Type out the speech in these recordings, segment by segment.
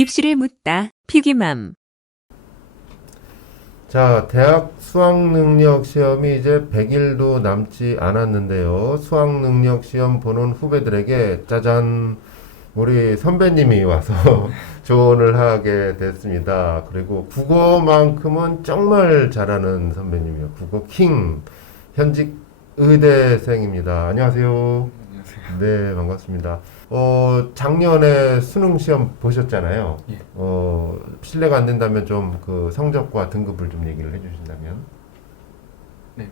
입시를 묻다. 피기맘. 자, 대학 수학능력 시험이 이제 100일도 남지 않았는데요. 수학능력 시험 보는 후배들에게 짜잔, 우리 선배님이 와서 조언을 하게 됐습니다. 그리고 국어만큼은 정말 잘하는 선배님이요. 국어 킹, 현직 의대생입니다. 안녕하세요. 안녕하세요. 네, 반갑습니다. 작년에 수능 시험 보셨잖아요. 예. 실례가 안 된다면 좀 그 성적과 등급을 좀 얘기를 해주신다면. 네,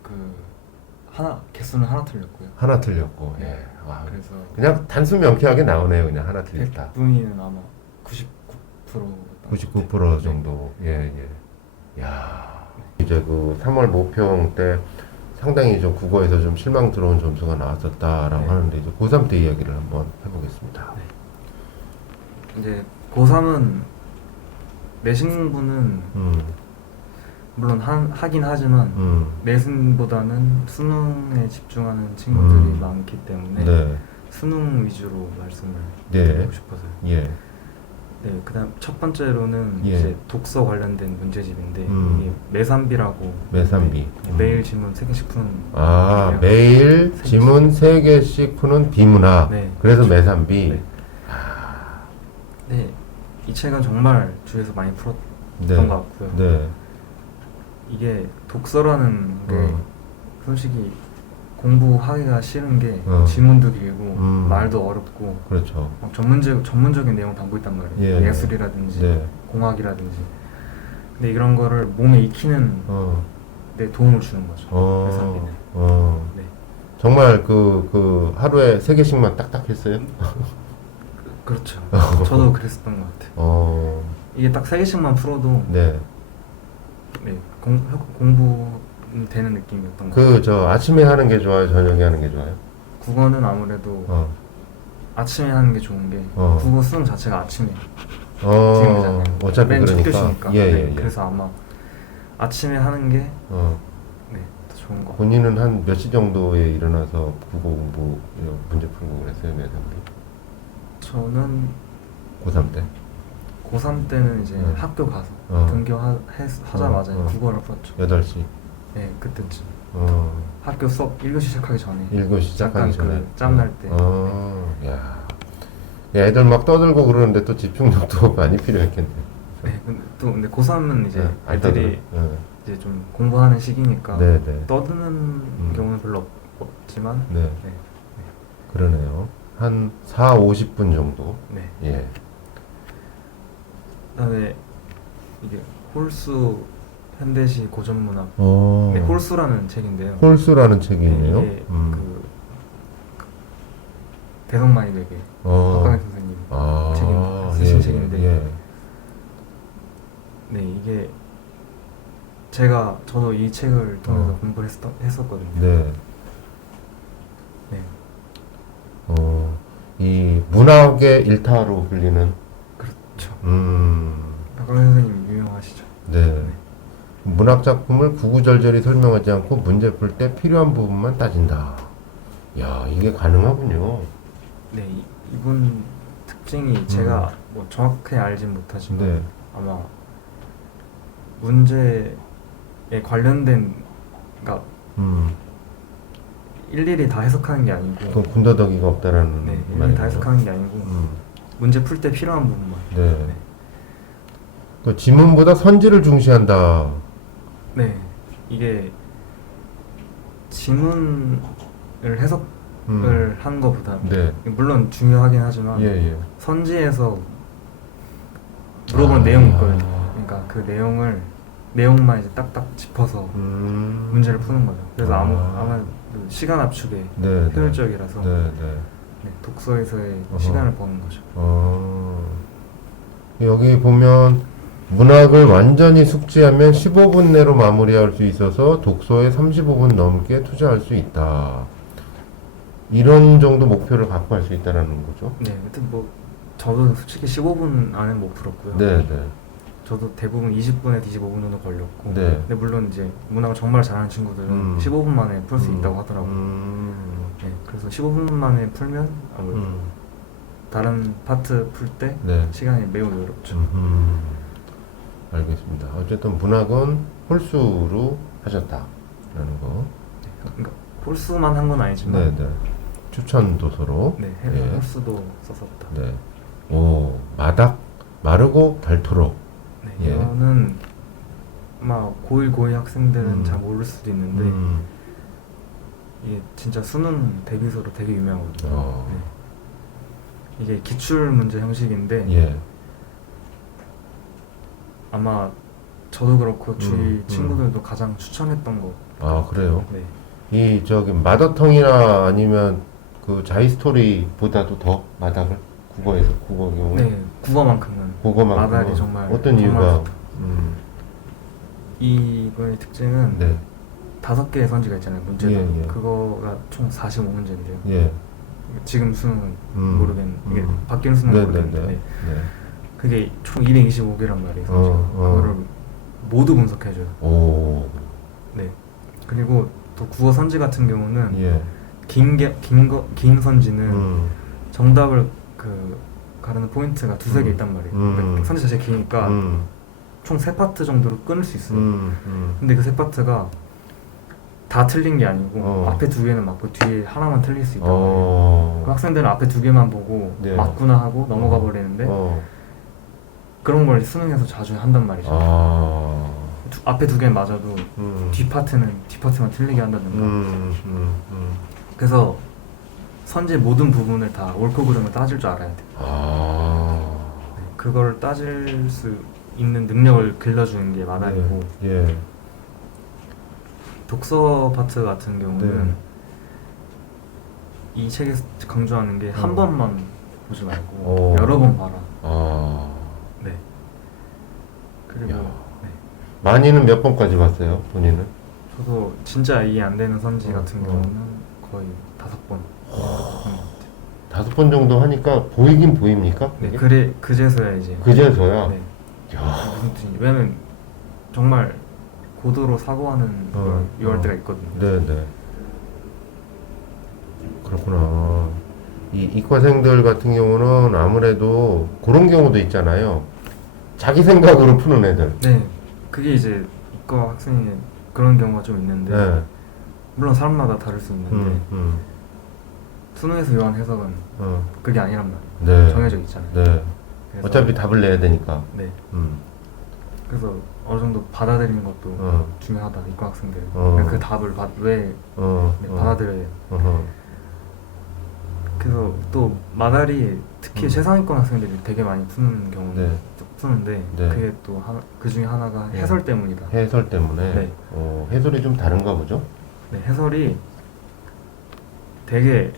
개수는 하나 틀렸고요. 하나 틀렸고, 예. 네. 와, 그래서 그냥 단순 명쾌하게 나오네요. 그냥 하나 틀렸다. 100분위는 아마 99% 99% 정도. 예, 예. 야, 이제 그 3월 모평 때 상당히 좀 국어에서 좀 실망스러운 점수가 나왔었다라고 네. 하는데 이제 고3 때 이야기를 한번 해보겠습니다. 이제 고3은 내신공부는 물론 하긴 하지만 내신보다는 수능에 집중하는 친구들이 많기 때문에 네. 수능 위주로 말씀을 네. 드리고 싶어서요. 예. 네, 그다음 첫 번째로는 예. 이제 독서 관련된 문제집인데 이게 매산비라고 매산비. 매일 지문 3개씩 푸는 아, 문제예요. 매일 지문 3개씩 푸는 비문학. 네. 그래서 매산비. 네. 네, 이 책은 정말 주위에서 많이 풀었던 네. 것 같고요. 네. 이게 독서라는 게 어. 솔직히 공부하기가 싫은 게 어. 지문도 길고 말도 어렵고 그렇죠. 막 전문적인 내용을 담고 있단 말이에요. 예. 예술이라든지 네. 공학이라든지. 근데 이런 거를 몸에 익히는 데 도움을 주는 거죠. 매산비는. 네. 정말 그 하루에 3개씩만 딱딱 했어요? 그렇죠. 저도 그랬었던 것 같아요. 이게 딱 3개씩만 풀어도 네. 네, 공부 되는 느낌이었던 것 같아요. 저 아침에 하는 게 좋아요? 저녁에 하는 게 좋아요? 국어는 아무래도 아침에 하는 게 좋은 게 국어 수능 자체가 아침에 지금 되잖아요. 어차피 맨 첫 그러니까. 교시니까. 예, 네, 예, 예. 그래서 아마 아침에 하는 게 네, 더 좋은 것 같아요. 본인은 한 몇 시 정도에 일어나서 국어 공부 문제 풀고 그랬어요? 매산비? 저는 고3 때? 고3 때는 이제 학교 가서 등교하자마자 국어를 풀었죠. 8시? 네, 그때쯤. 어. 학교 수업 1교시 시작하기 전에 1교시 시작하기 전에? 그 짬날 때. 야. 애들 막 떠들고 그러는데 또 집중력도 많이 필요했겠네. 네, 근데 고3은 이제 안 애들이 떠들어요. 이제 좀 공부하는 시기니까 네, 네. 떠드는 경우는 별로 없지만 네. 네. 그러네요. 한 4, 50분 정도. 네. 예. 그다음에 이게 홀수 현대시 고전문학 어. 네, 홀수라는 책인데요. 홀수라는 책이 있네요. 이게 그 대성마이백의 박강희 선생님 책입니다. 쓰신 책인데 예. 네, 이게 저도 이 책을 통해서 공부를 했었거든요. 네. 네. 이 문학의 일타로 불리는. 그렇죠. 박강희 선생님 유명하시죠. 네. 문학 작품을 구구절절히 설명하지 않고 문제 풀 때 필요한 부분만 따진다. 야, 이게 가능하군요. 네, 이분 특징이 제가 뭐 정확히 알진 못하지만 네. 아마 문제에 관련된 그러니까 일일이 다 해석하는 게 아니고 그 군더더기가 없다라는 네, 일일이 말이에요. 다 해석하는 게 아니고 문제 풀 때 필요한 부분만. 네. 그 지문보다 선지를 중시한다. 네, 이게 지문을 해석을 한 것보다 네. 물론 중요하긴 하지만 예, 예. 선지에서 물어보는 내용이 있거든요. 그러니까 그 내용만 이제 딱딱 짚어서 문제를 푸는 거죠. 그래서 아마 시간 압축에 네, 효율적이라서 네, 네. 네, 독서에서의 시간을 버는 거죠. 여기 보면 문학을 완전히 숙지하면 15분 내로 마무리할 수 있어서 독서에 35분 넘게 투자할 수 있다. 이런 정도 목표를 갖고 할 수 있다는 거죠. 네, 하여튼 뭐 저도 솔직히 15분 안에 못 풀었고요. 네, 네. 저도 대부분 20분에서 25분 정도 걸렸고. 네. 근데 물론 이제 문학을 정말 잘하는 친구들은 15분 만에 풀 수 있다고 하더라고요. 네, 그래서 15분 만에 풀면 아무래도 다른 파트 풀 때 네. 시간이 매우 여유롭죠. 알겠습니다. 어쨌든 문학은 홀수로 하셨다라는 거. 그러니까 홀수만 한 건 아니지만 네, 네. 추천 도서로. 네, 예. 홀수도 썼었다. 네. 오, 마닥 마르고 닳도록. 네, 예. 이거는 아마 고1 학생들은 잘 모를 수도 있는데 이게 진짜 수능 대비서로 되게 유명하거든요. 네. 이게 기출 문제 형식인데 예. 아마 저도 그렇고 주위 친구들도 가장 추천했던 거. 아, 그래요? 네. 이 저기 마더텅이나 아니면 그 자이스토리보다도 더 마닥을 국어에서 국어 경우 네, 국어만큼은 국어만큼 마달이 정말 어떤 이유가 정말 좋다. 이거의 특징은 네. 5개의 선지가 있잖아요. 문제가 예, 예. 그거가 총 45문제인데요. 예. 지금 수능은 모르겠는 이게 바뀌는 네, 수능은 네, 모르겠는데 네. 네. 그게 총 225개란 말이에요. 그거를 모두 분석해줘요. 오. 네. 그리고 또 국어 선지 같은 경우는 예. 긴 선지는 정답을 그 가르는 포인트가 2-3개 있단 말이에요. 그러니까 선지 자체가 기니까 총 3파트 정도로 끊을 수 있어요. 근데 그 3파트가 다 틀린 게 아니고 앞에 2개는 맞고 뒤에 하나만 틀릴 수 있단 말이에요. 그 학생들은 앞에 2개만 보고 네. 맞구나 하고 넘어가 버리는데 그런 걸 수능에서 자주 한단 말이죠. 앞에 2개는 맞아도 뒷파트만 틀리게 한다든가. 그래서 선지 모든 부분을 다 옳고 그름을 따질 줄 알아야 돼요. 네, 그걸 따질 수 있는 능력을 길러주는 게 마달이고 예. 독서 파트 같은 경우는 네. 이 책에서 강조하는 게 한 번만 보지 말고 여러 번 봐라. 네. 그리고 야. 네. 많이는 몇 번까지 봤어요, 본인은? 저도 진짜 이해 안 되는 선지 같은 경우는 거의 5번. 5번 정도 하니까 보이긴 보입니까? 네, 그게? 그제서야 이제. 그제서야? 네. 야. 무슨 뜻인지. 왜냐면 정말 고도로 사고하는 걸 요할 때가 있거든요. 네네. 그렇구나. 이 이과생들 같은 경우는 아무래도 그런 경우도 있잖아요. 자기 생각으로 푸는 애들. 네, 그게 이제 이과 학생이 그런 경우가 좀 있는데 네. 물론 사람마다 다를 수 있는데 수능에서 요한 해석은 그게 아니란 말이에요. 네. 정해져 있잖아요. 네. 그래서 어차피 답을 내야 되니까. 네, 음. 그래서 어느 정도 받아들이는 것도 중요하다. 이과 학생들은 그러니까 그 답을 받아들여야 돼요. 그래서 또 마달이 특히 최상위권 학생들이 되게 많이 푸는 경우는 네. 푸는데 네. 그게 또 그 중에 하나가 네. 해설 때문이다. 해설 때문에. 네. 해설이 좀 다른가 보죠? 네, 해설이 되게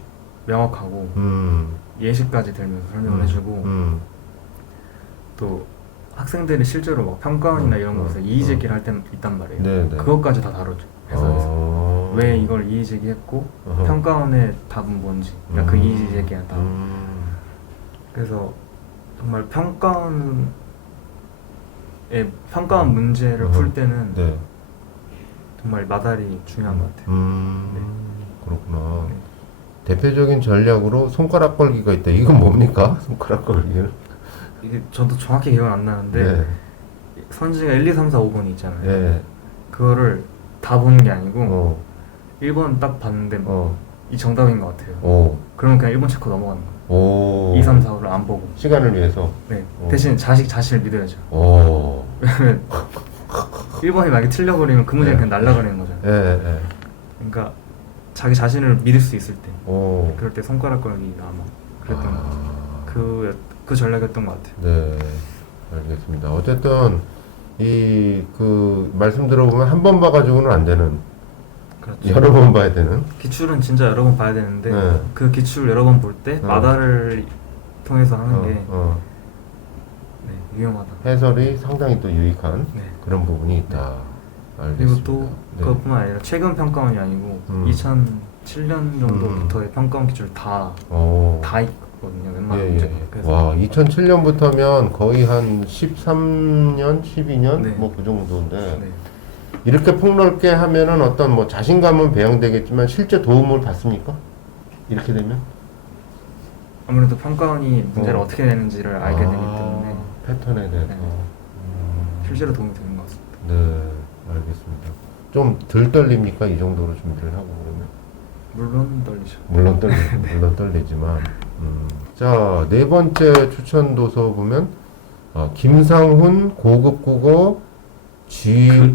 명확하고 예시까지 들면서 설명을 해주고 또 학생들이 실제로 막 평가원이나 이런 곳에서 이의제기를 할 때 있단 말이에요. 네, 네. 그것까지 다 다루죠. 해설에서 왜 이걸 이의제기했고 평가원의 답은 뭔지, 그러니까 그 이의제기한 답. 그래서 정말 평가원 문제를 풀 때는 네. 정말 마달이 중요한 것 같아요. 네. 그렇구나. 네. 대표적인 전략으로 손가락 걸기가 있다. 이건 뭡니까? 손가락 걸기를? 이게 저도 정확히 기억은 안 나는데 네. 선지가 1, 2, 3, 4, 5번이 있잖아요. 네. 그거를 다 보는 게 아니고 1번 딱 봤는데 어. 이 정답인 것 같아요. 오. 그러면 그냥 1번 체크 넘어가는 거예요. 오. 2, 3, 4, 5를 안 보고. 시간을 위해서. 네. 오. 대신 자신을 믿어야죠. 오. 왜냐면 1번이 만약에 틀려버리면 그 문제는 네. 그냥 날라가는 거잖아요. 예, 예. 그러니까 자기 자신을 믿을 수 있을 때 오. 그럴 때 손가락 걸기가 아마 그랬던 것 같아요. 아. 그 전략이었던 것 같아요. 네. 알겠습니다. 어쨌든 그 말씀 들어보면 한 번 봐가지고는 안 되는, 그렇죠. 여러 번 봐야 되는. 기출은 진짜 여러 번 봐야 되는데 네. 그 기출 여러 번 볼 때 마달을 통해서 하는 게 네, 유용하다. 해설이 상당히 또 유익한 네. 그런 부분이 있다. 알겠습니다. 그리고 또 네. 그것뿐만 아니라 최근 평가원이 아니고 2007년 정도부터의 평가원 기출 다 있거든요. 웬만한 문제가. 그래서 와, 2007년부터면 거의 한 13년, 12년 네. 뭐 그 정도인데 네. 이렇게 폭넓게 하면은 어떤 뭐 자신감은 배양되겠지만 실제 도움을 받습니까? 이렇게 되면? 아무래도 평가원이 문제를 어떻게 내는지를 알게 되기 때문에 패턴에 대해서 네. 실제로 도움이 되는 것 같습니다. 네, 알겠습니다. 좀 덜 떨립니까? 이 정도로 준비를 하고 그러면? 물론 떨리죠. 물론 떨리지만. 자, 네 번째 추천 도서 보면 김상훈 고급 국어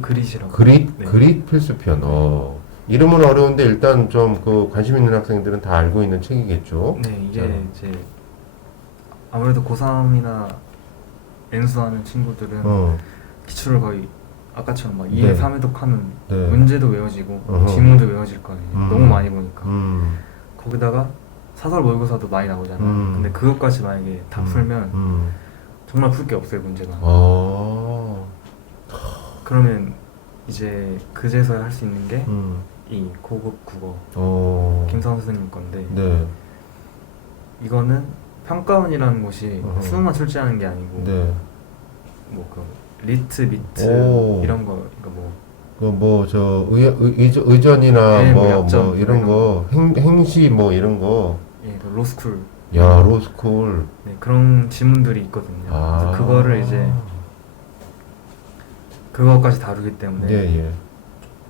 그릿이라고. 그릿 네. 그릿 필수편. 이름은 어려운데 일단 좀 그 관심 있는 학생들은 다 알고 있는 책이겠죠. 네, 이게 자. 이제 아무래도 고3이나 N수하는 친구들은 기출을 거의 아까처럼 막 2회, 네. 3회독하는 네. 문제도 외워지고 어허. 지문도 외워질 거예요. 너무 많이 보니까. 음. 거기다가 사설 모의고사도 많이 나오잖아요. 근데 그것까지 만약에 다 풀면 정말 풀 게 없어요, 문제가. 그러면 이제 그제서야 할 수 있는 게 이 고급 국어 김상훈 선생님 건데 네. 이거는 평가원이라는 곳이 어허. 수능만 출제하는 게 아니고 네. 뭐 그 리트, 미트 오. 이런 거 그러니까 뭐 그 뭐 저 의전이나 네, 뭐 뭐 약점, 이런 거 행시 뭐 이런 거. 예, 그 로스쿨 야, 로스쿨. 네, 그런 지문들이 있거든요. 그래서 그거를 이제 그거까지 다루기 때문에 예, 예.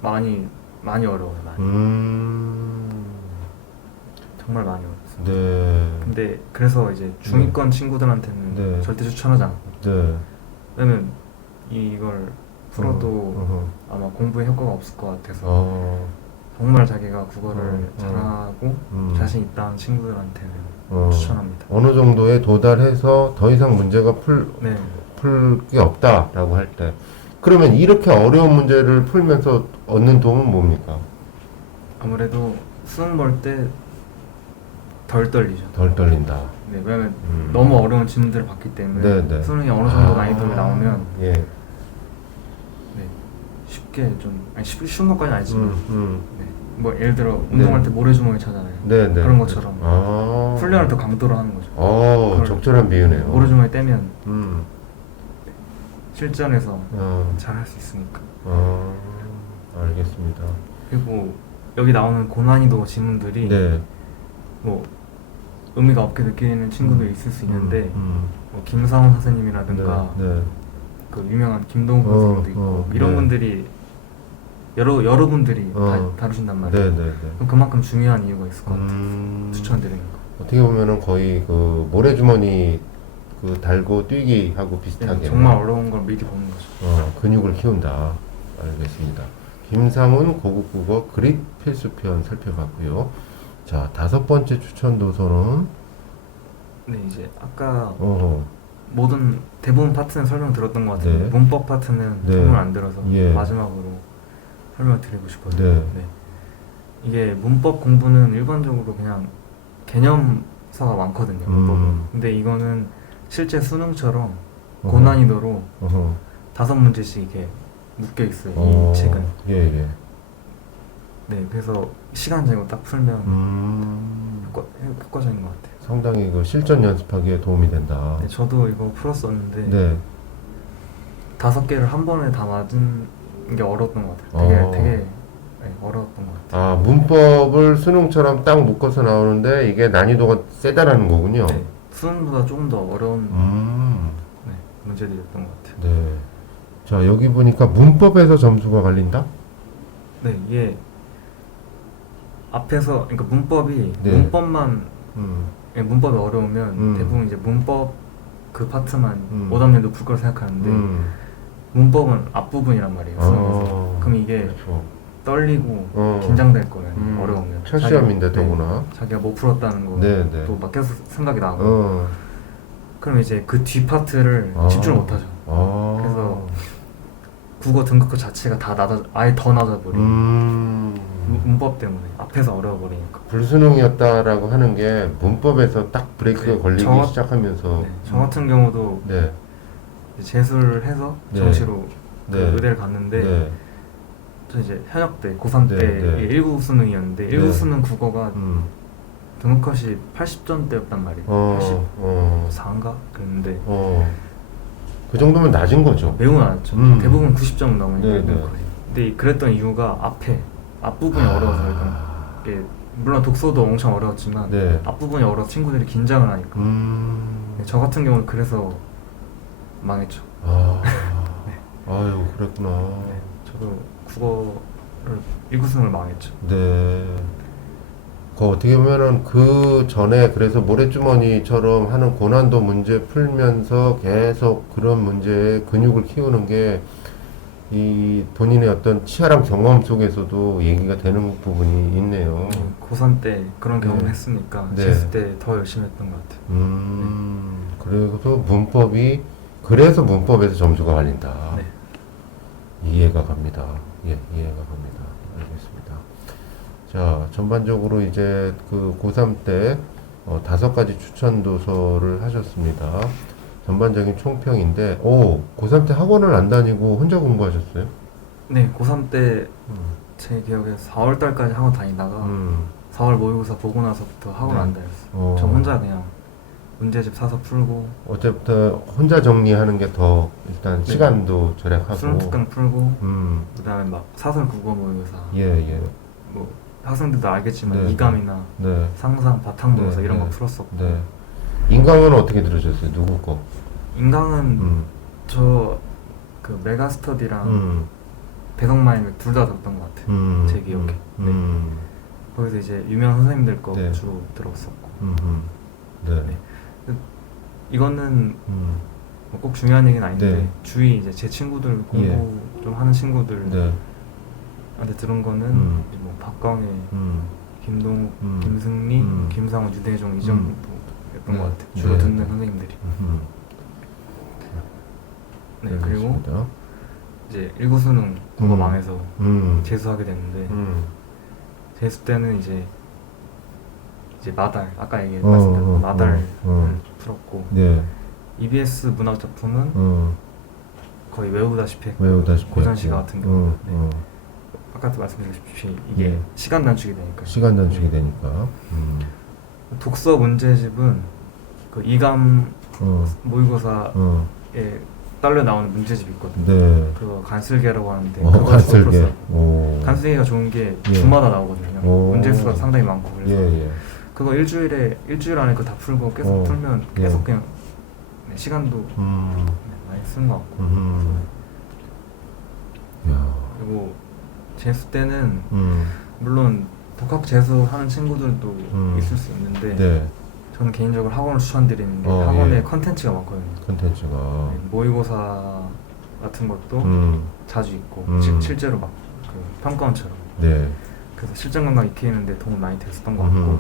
많이 어려워요. 많이. 정말 많이 어렵습니다. 네. 근데 그래서 이제 중위권 친구들한테는 네. 절대 추천하지 않고 네. 왜냐면 이걸 풀어도 어허. 아마 공부에 효과가 없을 것 같아서 정말 자기가 국어를 잘하고 자신 있다는 친구들한테는 추천합니다. 어느 정도에 도달해서 더 이상 문제가 네. 풀 게 없다라고 할 때. 그러면 이렇게 어려운 문제를 풀면서 얻는 도움은 뭡니까? 아무래도 수능 볼 때 덜 떨리죠. 덜 떨린다. 네, 왜냐면 너무 어려운 질문들을 봤기 때문에 네, 네. 수능이 어느 정도 난이도가 나오면 예. 네, 쉽게 좀 아니 쉬운 것까지는 아니지만 네, 뭐 예를 들어 운동할 때 모래주머니 차잖아요. 네, 네. 그런 것처럼 훈련을 더 강도로 하는 거죠. 적절한 비유네요. 모래주머니 떼면 실전에서 잘 할 수 있으니까. 알겠습니다. 그리고 여기 나오는 고난이도 질문들이 네. 뭐 의미가 없게 느끼는 친구도 있을 수 있는데 뭐 김상훈 선생님이라든가 네. 그 유명한 김동욱 선생님도 있고 이런 네. 분들이 여러분들이 다루신단 말이에요. 네, 네, 네. 그럼 그만큼 중요한 이유가 있을 것 같아요. 추천드리는 거. 어떻게 보면은 거의 그 모래주머니 그 달고 뛰기 하고 비슷하게 네, 정말 어려운 걸 미리 보는 거죠. 근육을 키운다. 알겠습니다. 김상훈 고급국어 그릿 필수편 살펴봤고요. 자, 다섯 번째 추천 도서는 네, 이제 아까 대부분 파트는 설명 들었던 것 같은데 네. 문법 파트는 네. 설명을 안 들어서 예. 마지막으로 설명을 드리고 싶거든요. 네. 네. 이게 문법 공부는 일반적으로 그냥 개념서가 많거든요. 문법은. 근데 이거는 실제 수능처럼 고난이도로 5문제씩 이렇게 묶여 있어요. 이 책은. 예, 예. 네, 그래서 시간 재고 딱 풀면 효과적인 것 같아요. 상당히 그 실전 연습하기에 도움이 된다. 네, 저도 이거 풀었었는데 네. 5개를 한 번에 다 맞은 게 어려웠던 것 같아요. 되게 네, 어려웠던 것 같아요. 문법을 수능처럼 딱 묶어서 나오는데 이게 난이도가 세다라는 거군요. 네, 수능보다 조금 더 어려운 네, 문제들이었던 것 같아요. 네. 자, 여기 보니까 문법에서 점수가 갈린다? 네, 이게 앞에서 그러니까 문법이 네. 문법만 문법이 어려우면 대부분 이제 문법 그 파트만 오답률 높을 걸 생각하는데 문법은 앞부분이란 말이에요. 수능에서. 그럼 이게 그렇죠. 떨리고 긴장될 거예요. 어려우면. 첫 시험인데 자기가, 더구나. 자기가 못 풀었다는 거 네, 네. 또 막 계속 생각이 나고. 그럼 이제 그 뒤 파트를 집중을 못 하죠. 그래서 국어 등급표 자체가 다 아예 더 낮아버려요. 문법 때문에 앞에서 어려워버리니까. 불수능이었다라고 하는 게 문법에서 딱 브레이크가 네, 걸리기 시작하면서 네, 저 같은 경우도 네. 재수를 해서 네. 정시로 그 네. 의대를 갔는데 네. 저 이제 현역 때 고3 네, 때 네. 1구 수능이었는데 1구 수능 국어가 등급컷이 80점대였단 말이에요. 84인가? 그랬는데 그 정도면 낮은 거죠. 매우 낮았죠. 대부분 90점 넘으니까 네, 네. 등급컷이. 근데 그랬던 이유가 앞부분이 어려워서 일단 이게 물론 독서도 엄청 어려웠지만 네. 앞부분이 어려서 친구들이 긴장을 하니까 네, 저 같은 경우는 그래서 망했죠. 아, 네. 아유, 그랬구나. 네, 저도 국어를 1구승을 망했죠. 네. 그 어떻게 보면은 그 전에 그래서 모래주머니처럼 하는 고난도 문제 풀면서 계속 그런 문제에 근육을 키우는 게 이 본인의 어떤 치열한 경험 속에서도 얘기가 되는 부분이 있네요. 고3 때 그런 경험을 네. 했으니까 네. 재수 때 더 열심히 했던 것 같아요. 그래서 그래서 문법에서 점수가 갈린다. 네. 이해가 갑니다. 예, 이해가 갑니다. 알겠습니다. 자, 전반적으로 이제 그 고3 때 5가지 추천 도서를 하셨습니다. 전반적인 총평인데, 고3 때 학원을 안 다니고 혼자 공부하셨어요? 네, 고3 때 제 기억에 4월 달까지 학원 다니다가 4월 모의고사 보고 나서부터 학원 네. 안 다녔어요. 저 혼자 그냥 문제집 사서 풀고 어제부터 혼자 정리하는 게 더 일단 네. 시간도 절약하고 수능 특강 풀고 음, 그다음에 막 사설 국어 모의고사 예. 뭐 학생들도 알겠지만 네, 이감이나 네. 상상 바탕모의고사 네, 이런 거 네. 풀었었고 네. 인강은 어떻게 들으셨어요? 누구 거? 인강은 저 그 메가스터디랑 배석마인맥 둘 다 들었던 것 같아요. 제 기억에. 네. 거기서 이제 유명 선생님들 거 네. 주로 들었었고. 네. 네. 이거는 뭐꼭 중요한 얘기는 아닌데 네. 주위 이제 제 친구들 공부 예. 좀 하는 친구들한테 네. 들은 거는 이제 뭐 박광일, 김동욱, 김승리, 김상훈, 유대종 이 정도였던 것 같아요. 주로 네. 듣는 선생님들이. 네, 그리고 알겠습니다. 이제 1구 수능 국어 망해서 재수하게 됐는데 재수 때는 이제 마달 아까 말씀드린 마달을 풀었고 네. EBS 문학 작품은 거의 외우다시피 했고 고전시가 같은 경우 아까도 말씀드렸다시피 이게 네. 시간 단축이 되니까 시간 단축이 되니까. 독서 문제집은 그 이감 모의고사에 딸려 나오는 문제집이 있거든요. 네. 그거 간슬개라고 하는데 그거 간슬개. 풀었어요. 간슬개가 좋은 게 예. 주마다 나오거든요. 오. 문제 수가 상당히 많고 그래서 예. 그거 일주일 안에 그거 다 풀고 계속 풀면 예. 계속 그냥 네, 시간도 많이 쓰는 것 같고 야. 그리고 재수 때는 물론 독학 재수 하는 친구들도 있을 수 있는데 네. 저는 개인적으로 학원을 추천드리는 게 학원에 컨텐츠가 많거든요. 컨텐츠가. 네, 모의고사 같은 것도 자주 있고 실제로 막 그 평가원처럼 네. 그래서 실전 감각 익히는데 도움 많이 됐었던 것 같고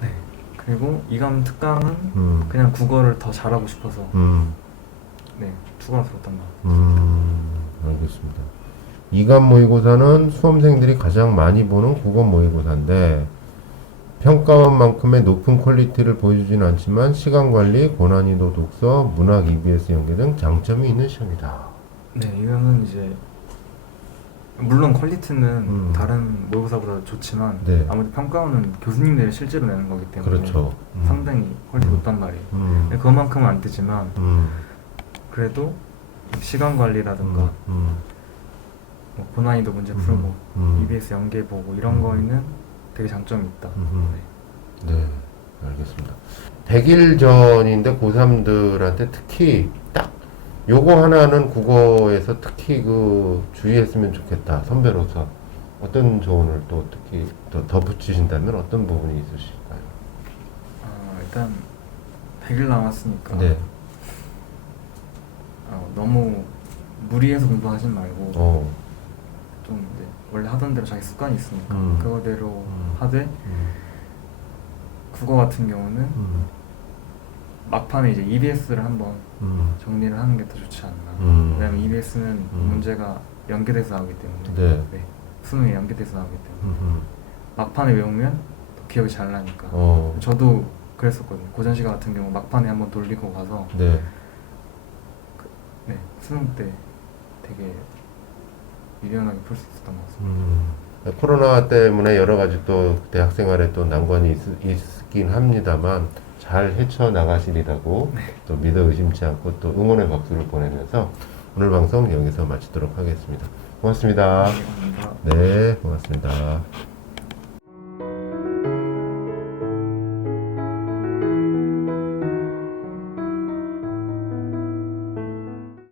네 그리고 이감 특강은 그냥 국어를 더 잘하고 싶어서 네 추가로 들었던 것 같아요. 알겠습니다. 이감 모의고사는 수험생들이 가장 많이 보는 국어 모의고사인데 평가원만큼의 높은 퀄리티를 보여주진 않지만 시간관리, 고난이도 독서, 문학 EBS 연계 등 장점이 있는 시험이다. 네 이거는 이제 물론 퀄리티는 다른 모의고사보다 좋지만 네. 아무래도 평가원은 교수님들이 실제로 내는 거기 때문에 그렇죠. 상당히 퀄리티 높단 말이에요. 근데 그만큼은 안 뜨지만 그래도 시간 관리라든가 뭐 고난이도 문제 풀고 EBS 연계 보고 이런 거에는 되게 장점이 있다. 네, 알겠습니다. 100일 전인데 고3들한테 특히 딱 요거 하나는 국어에서 특히 그 주의했으면 좋겠다. 선배로서 어떤 조언을 또 특히 더 붙이신다면 어떤 부분이 있으실까요? 일단 100일 남았으니까 네. 너무 무리해서 공부하진 말고 좀 이제 원래 하던 대로 자기 습관이 있으니까 그거대로 하되 국어 같은 경우는 막판에 이제 EBS를 한번 정리를 하는 게 더 좋지 않나. 왜냐면 EBS는 문제가 연계돼서 나오기 때문에 네. 수능에 연계돼서 나오기 때문에 막판에 외우면 더 기억이 잘 나니까. 저도 그랬었거든요. 고전시가 같은 경우 막판에 한번 돌리고 가서 네. 수능 때 되게 유연하게 풀 수 있었던 것 같습니다. 코로나 때문에 여러 가지 또 대학생활에 또 난관이 있긴 합니다만 잘 헤쳐나가시리라고 또 믿어 의심치 않고 또 응원의 박수를 보내면서 오늘 방송 여기서 마치도록 하겠습니다. 고맙습니다. 감사합니다. 네, 고맙습니다.